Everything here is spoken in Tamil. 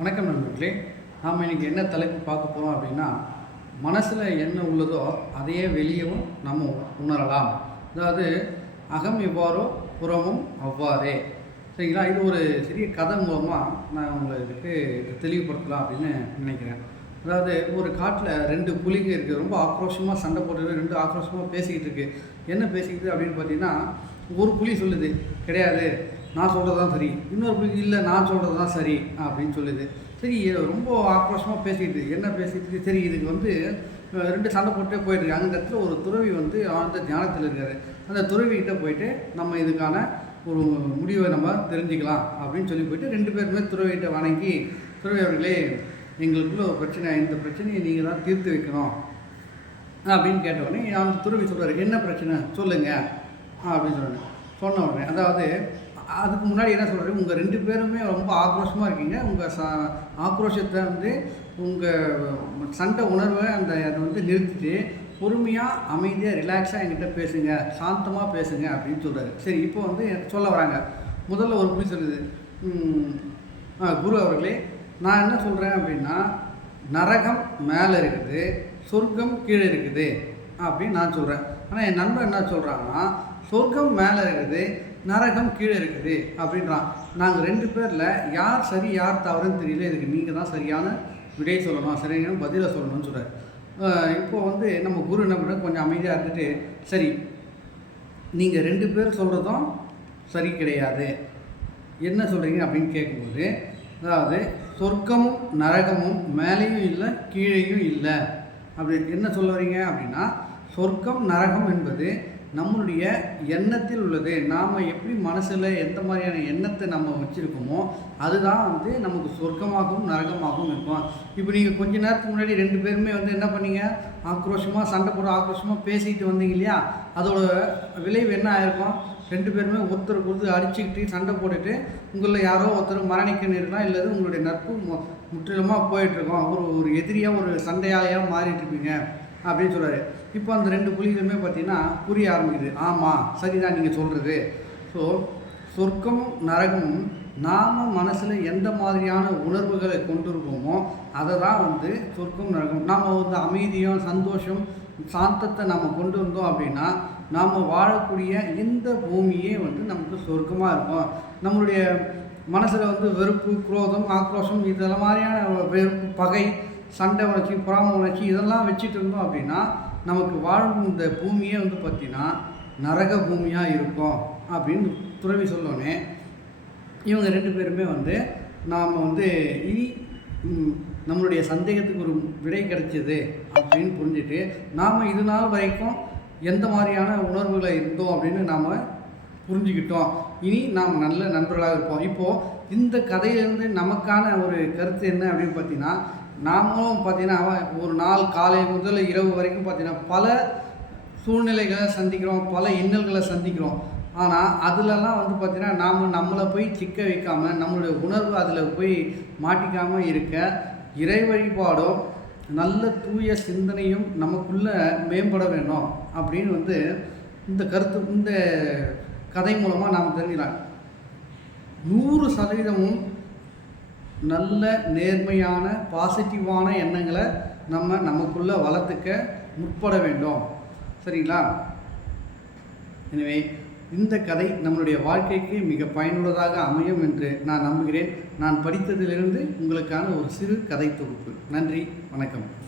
வணக்கம் நண்பர்களே நாம் இன்றைக்கி என்ன தலைப்பு பார்க்க போகிறோம் அப்படின்னா மனசில் என்ன உள்ளதோ அதையே வெளியவும் நம்ம உணரலாம். அதாவது அகம் எவ்வாறோ புறமும் அவ்வாறே. சரிங்களா? இது ஒரு சிறிய கதை மூலமாக நான் உங்களுக்கு தெளிவுபடுத்தலாம் அப்படின்னு நினைக்கிறேன். அதாவது ஒரு காட்டில் ரெண்டு புலிங்க இருக்குது ரொம்ப ஆக்ரோஷமாக சண்டை போட்டு ரெண்டு ஆக்ரோஷமாக பேசிக்கிட்டு இருக்குது என்ன பேசிக்கிட்டு அப்படின்னு பார்த்தீங்கன்னா ஒரு புலி சொல்லுது. கிடையாது. நான் சொல்கிறது தான் சரி. இன்னொரு புலி இல்லை நான் சொல்கிறது தான் சரி அப்படின்னு சொல்லுது. சரி ரொம்ப ஆக்ரோஷமாக பேசிக்கிட்டு என்ன பேசிட்டு சரி இதுக்கு வந்து ரெண்டு சண்டை போட்டே போயிட்டுருக்கு. அந்த இடத்துல ஒரு துறவி வந்து ஆழ்ந்த தியானத்தில் இருக்காரு. அந்த துறவிக்கிட்ட போயிட்டு நம்ம இதுக்கான ஒரு முடிவை நம்ம தெரிஞ்சுக்கலாம் அப்படின்னு சொல்லி போயிட்டு ரெண்டு பேருமே துறவிகிட்ட வணங்கி துறவி அவர்களே எங்களுக்குள்ள ஒரு பிரச்சனை இந்த பிரச்சனையை நீங்கள் தான் தீர்த்து வைக்கணும் அப்படின்னு கேட்ட உடனே அந்த துறவி சொல்கிறார் என்ன பிரச்சனை? சொல்லுங்கள் அப்படின்னு சொன்னாங்க சொன்ன உடனே அதாவது அதுக்கு முன்னாடி என்ன சொல்கிறது உங்கள் ரெண்டு பேருமே ரொம்ப ஆக்ரோஷமாக இருக்கீங்க. உங்கள் ச ஆக்ரோஷத்தை வந்து உங்கள் சண்டை உணர்வை அந்த அதை வந்து நிறுத்திட்டு பொறுமையாக அமைதியாக ரிலாக்ஸாக என்கிட்ட பேசுங்க சாந்தமாக பேசுங்க அப்படின்னு சொல்கிறாரு சரி இப்போ வந்து சொல்ல வராங்க. முதல்ல ஒரு புள்ளி சொல்லுது. குரு அவர்களே நான் என்ன சொல்கிறேன் அப்படின்னா நரகம் மேலே இருக்குது சொர்க்கம் கீழே இருக்குது அப்படின்னு நான் சொல்கிறேன் ஆனால் என் நண்பர் என்ன சொல்கிறாங்கன்னா சொர்க்கம் மேலே இருக்குது நரகம் கீழே இருக்குது அப்படின்றான். நாங்கள் ரெண்டு பேரில் யார் சரி யார் தவறுன்னு தெரியல. இதுக்கு நீங்கள் தான் சரியான விடை சொல்லணும். சரியான பதிலை சொல்லணும்னு சொல்கிறார் இப்போ வந்து நம்ம குரு என்ன பண்ணுறது கொஞ்சம் அமைதியாக இருந்துட்டு சரி நீங்கள் ரெண்டு பேர் சொல்கிறதும் சரி கிடையாது. என்ன சொல்கிறீங்க அப்படின்னு கேட்கும்போது அதாவது சொர்க்கமும் நரகமும் மேலேயும் இல்லை கீழேயும் இல்லை. அப்படி என்ன சொல்ல வரீங்க அப்படின்னா சொர்க்கம் நரகம் என்பது நம்மளுடைய எண்ணத்தில் உள்ளது. நாம் எப்படி மனசில் எந்த மாதிரியான எண்ணத்தை நம்ம வச்சுருக்கோமோ அதுதான் வந்து நமக்கு சொர்க்கமாகவும் நரகமாகவும் இருக்கும். இப்போ நீங்கள் கொஞ்ச நேரத்துக்கு முன்னாடி ரெண்டு பேருமே வந்து என்ன பண்ணீங்க? ஆக்ரோஷமாக சண்டை போட ஆக்ரோஷமாக பேசிக்கிட்டு வந்தீங்க இல்லையா? அதோட விளைவு என்ன ஆயிருக்கும்? ரெண்டு பேருமே ஒருத்தர் கொடுத்து அடிச்சுக்கிட்டு சண்டை போட்டுட்டு உங்களில் யாரோ ஒருத்தர் மரணிக்க நேரலாம் இல்லை உங்களுடைய நட்பு மு- முற்றிலுமாக போயிட்டுருக்கோம் ஒரு ஒரு எதிரியாக ஒரு சண்டையாளையாக மாறிட்டு இருப்பீங்க. அப்படின்னு சொல்கிறாரு இப்போ அந்த ரெண்டு புலிகளுமே பார்த்தீங்கன்னா புரிய ஆரம்பிக்குது. ஆமாம் சரிதான் நீங்கள் சொல்கிறது ஸோ சொர்க்கமும் நரகமும் நாம் மனசில் எந்த மாதிரியான உணர்வுகளை கொண்டு இருக்கோமோ அதை தான் வந்து சொர்க்கம் நரகம் நாம் வந்து அமைதியும் சந்தோஷம் சாந்தத்தை நம்ம கொண்டு வந்தோம் அப்படின்னா நாம் வாழக்கூடிய இந்த பூமியே வந்து நமக்கு சொர்க்கமாக இருக்கும். நம்மளுடைய மனசில் வந்து வெறுப்பு குரோதம் ஆக்ரோஷம் இதெல்லாம் மாதிரியான வெறுப்பு பகை சண்டை உணர்ச்சி புறாம உணர்ச்சி இதெல்லாம் வச்சுட்டு இருந்தோம் அப்படின்னா நமக்கு வாழும் இந்த பூமியே வந்து பார்த்திங்கன்னா நரக பூமியாக இருக்கும் அப்படின்னு துறவி சொல்லோன்னே இவங்க ரெண்டு பேருமே வந்து நாம் வந்து இனி நம்மளுடைய சந்தேகத்துக்கு ஒரு விடை கிடைச்சது அப்படின்னு புரிஞ்சுட்டு நாம் இது நாள் வரைக்கும் எந்த மாதிரியான உணர்வுகளை இருந்தோம் அப்படின்னு நாம் புரிஞ்சுக்கிட்டோம். இனி நாம் நல்ல நண்பர்களாக இருப்போம். இப்போது இந்த கதையிலேருந்து நமக்கான ஒரு கருத்து என்ன அப்படின்னு பார்த்தீங்கன்னா நாமளும் பார்த்தீங்கன்னா ஒரு நாள் காலை முதல் இரவு வரைக்கும் பார்த்தீங்கன்னா பல சூழ்நிலைகளை சந்திக்கிறோம் பல இன்னல்களை சந்திக்கிறோம். ஆனால் அதிலலாம் வந்து பார்த்திங்கன்னா நாம் நம்மளை போய் சிக்க வைக்காமல் நம்மளுடைய உணர்வு அதில் போய் மாட்டிக்காமல் இருக்க இறை வழிபாடும் நல்ல தூய சிந்தனையும் நமக்குள்ளே மேம்பட வேணும் அப்படின்னு வந்து இந்த கருத்து இந்த கதை மூலமாக நாம் தெரிஞ்சுக்கலாம். நூறு சதவீதமும் நல்ல நேர்மையான பாசிட்டிவான எண்ணங்களை நம்ம நமக்குள்ளே வளர்த்துக்க முற்பட வேண்டும். சரிங்களா? எனவே இந்த கதை நம்மளுடைய வாழ்க்கைக்கு மிக பயனுள்ளதாக அமையும் என்று நான் நம்புகிறேன். நான் படித்ததிலிருந்து உங்களுக்கான ஒரு சிறு கதை தொகுப்பு. நன்றி வணக்கம்.